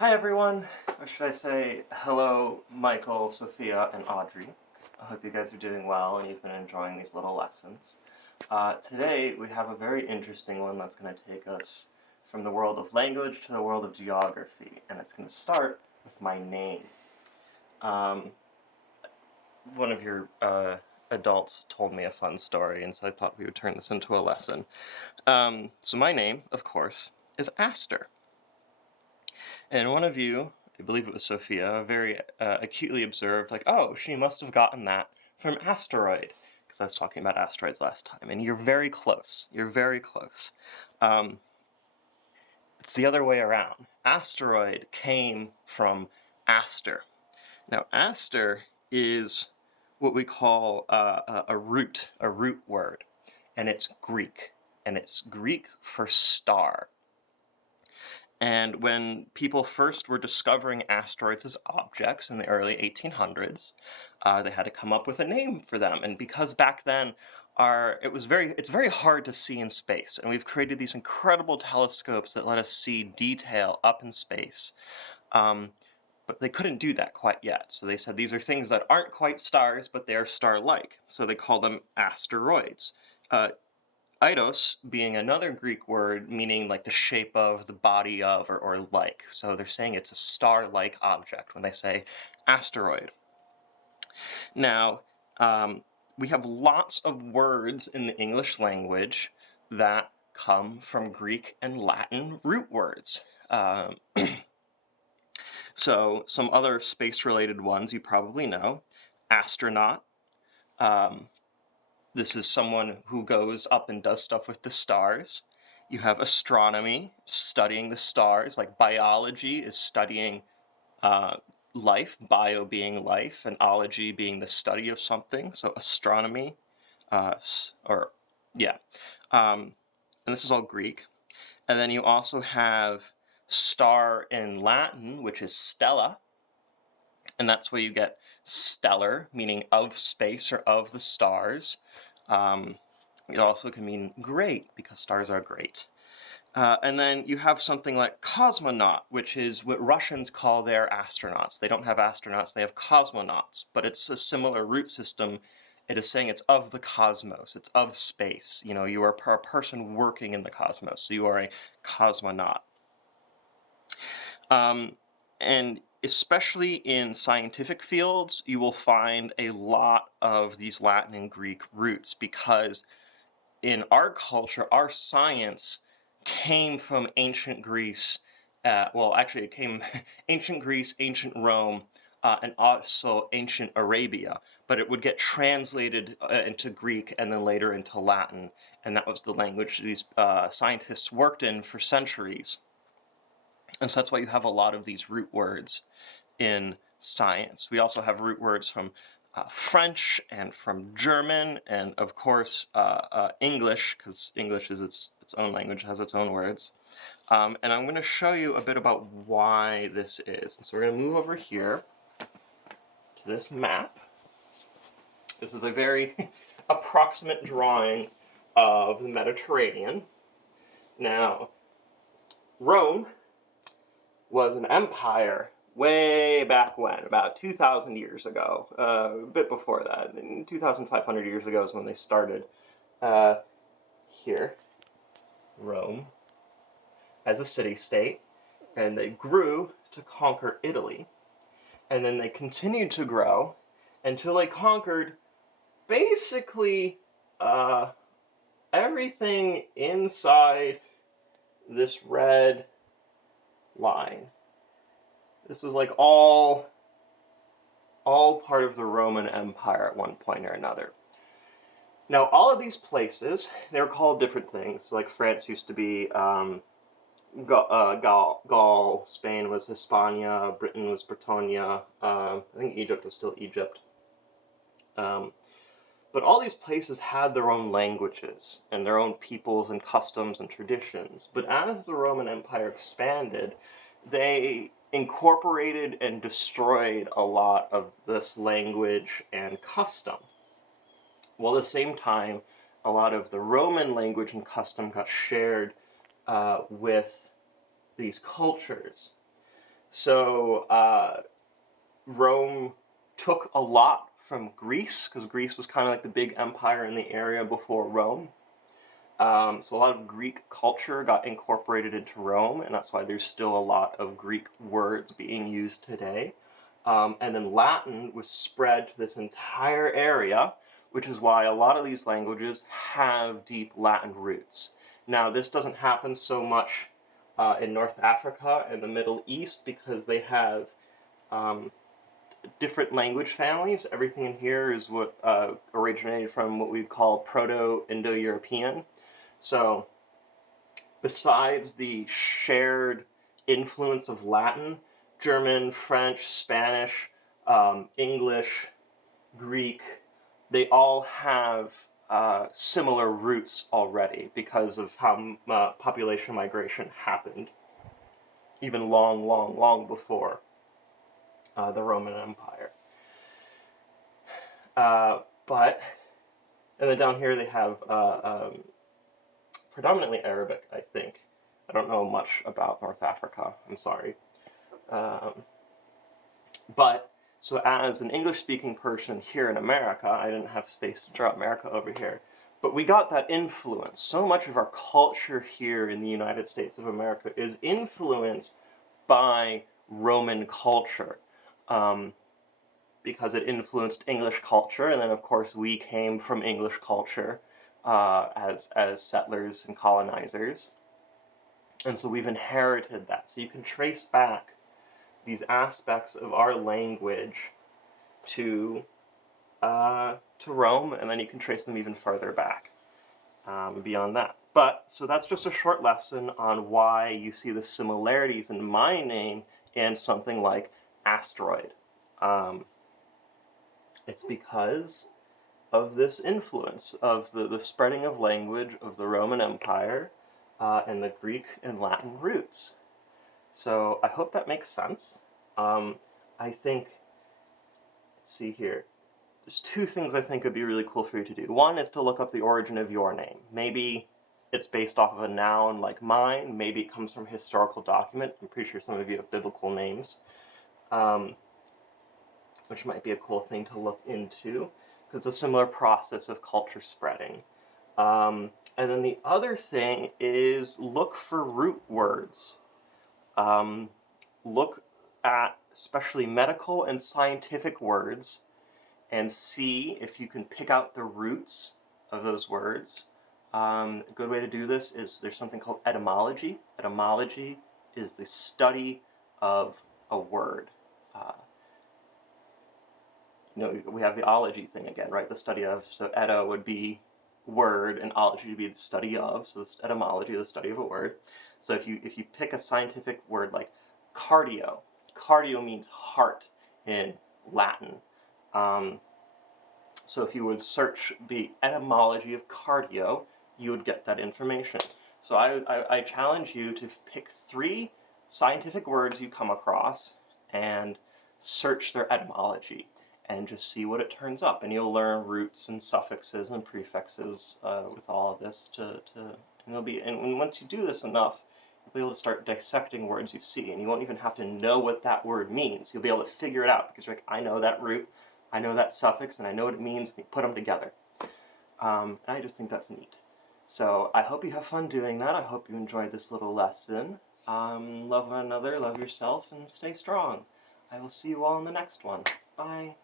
Hi everyone, or should I say hello Michael, Sophia, and Audrey. I hope you guys are doing well and you've been enjoying these little lessons. Today we have a very interesting one that's going to take us from the world of language to the world of geography, and it's going to start with my name. One of your adults told me a fun story, and so I thought we would turn this into a lesson. So my name, of course, is Aster. And one of you, I believe it was Sophia, very acutely observed, like, oh, she must have gotten that from asteroid, because I was talking about asteroids last time, and you're very close. You're very close. It's the other way around. Asteroid came from Aster. Now, Aster is what we call a root word, and it's Greek for star. And when people first were discovering asteroids as objects in the early 1800s, they had to come up with a name for them. And because back then it's very hard to see in space, and we've created these incredible telescopes that let us see detail up in space. But they couldn't do that quite yet. So they said these are things that aren't quite stars, but they are star-like. So they call them asteroids. Eidos being another Greek word meaning like the shape of, the body of, or like. So they're saying it's a star-like object when they say asteroid. Now, we have lots of words in the English language that come from Greek and Latin root words. So some other space-related ones you probably know. Astronaut. This is someone who goes up and does stuff with the stars. You have astronomy, studying the stars, like biology is studying life, bio being life, and ology being the study of something, so astronomy, and this is all Greek. And then you also have star in Latin, which is stella, and that's where you get stellar, meaning of space or of the stars. It also can mean great, because stars are great. And then you have something like cosmonaut, which is what Russians call their astronauts. They don't have astronauts, they have cosmonauts, but it's a similar root system. It is saying it's of the cosmos, it's of space. You know, you are a person working in the cosmos, so you are a cosmonaut. And especially in scientific fields, you will find a lot of these Latin and Greek roots, because in our culture, our science came from ancient Greece. It came ancient Greece, ancient Rome, and also ancient Arabia, but it would get translated into Greek and then later into Latin, and that was the language these scientists worked in for centuries. And so that's why you have a lot of these root words in science. We also have root words from French and from German, and of course English, because English is its own language, has its own words. And I'm going to show you a bit about why this is. So we're going to move over here to this map. This is a very approximate drawing of the Mediterranean. Now, Rome was an empire way back when, about 2,000 years ago, a bit before that. 2,500 years ago is when they started here, Rome, as a city-state, and they grew to conquer Italy, and then they continued to grow until they conquered basically everything inside this red line. This was like all part of the Roman Empire at one point or another. Now, all of these places, they were called different things. Like France used to be Gaul, Spain was Hispania, Britain was Britannia, I think Egypt was still Egypt. But all these places had their own languages and their own peoples and customs and traditions. But as the Roman Empire expanded, they incorporated and destroyed a lot of this language and custom. While at the same time, a lot of the Roman language and custom got shared with these cultures. So Rome took a lot from Greece, because Greece was kind of like the big empire in the area before Rome. So a lot of Greek culture got incorporated into Rome, and that's why there's still a lot of Greek words being used today. And then Latin was spread to this entire area, which is why a lot of these languages have deep Latin roots. Now, this doesn't happen so much in North Africa and the Middle East, because they have different language families. Everything in here is what originated from what we call Proto-Indo-European. So besides the shared influence of Latin, German, French, Spanish, English, Greek, they all have similar roots already because of how population migration happened, even long, long, long before the Roman Empire. And then down here they have predominantly Arabic, I think. I don't know much about North Africa, I'm sorry. But, so as an English-speaking person here in America, I didn't have space to draw America over here, but we got that influence. So much of our culture here in the United States of America is influenced by Roman culture, because it influenced English culture, and then of course we came from English culture as settlers and colonizers. And so we've inherited that. So you can trace back these aspects of our language to Rome, and then you can trace them even further back beyond that. But, so that's just a short lesson on why you see the similarities in my name and something like asteroid. It's because of this influence of the spreading of language of the Roman Empire and the Greek and Latin roots. So I hope that makes sense. I think, let's see here, there's two things I think would be really cool for you to do. One is to look up the origin of your name. Maybe it's based off of a noun like mine, maybe it comes from a historical document. I'm pretty sure some of you have biblical names, which might be a cool thing to look into, because it's a similar process of culture spreading. And then the other thing is look for root words. Look at especially medical and scientific words and see if you can pick out the roots of those words. A good way to do this is there's something called etymology. Etymology is the study of a word. We have the ology thing again, right? The study of, so eta would be word, and ology would be the study of, so this etymology, the study of a word. So if you pick a scientific word like cardio, cardio means heart in Latin. So if you would search the etymology of cardio, you would get that information. So I challenge you to pick 3 scientific words you come across and search their etymology and just see what it turns up. And you'll learn roots and suffixes and prefixes with all of this and once you do this enough, you'll be able to start dissecting words you see, and you won't even have to know what that word means. You'll be able to figure it out because you're like, I know that root, I know that suffix, and I know what it means, and you put them together. And I just think that's neat. So I hope you have fun doing that. I hope you enjoyed this little lesson. Love one another, love yourself, and stay strong. I will see you all in the next one. Bye.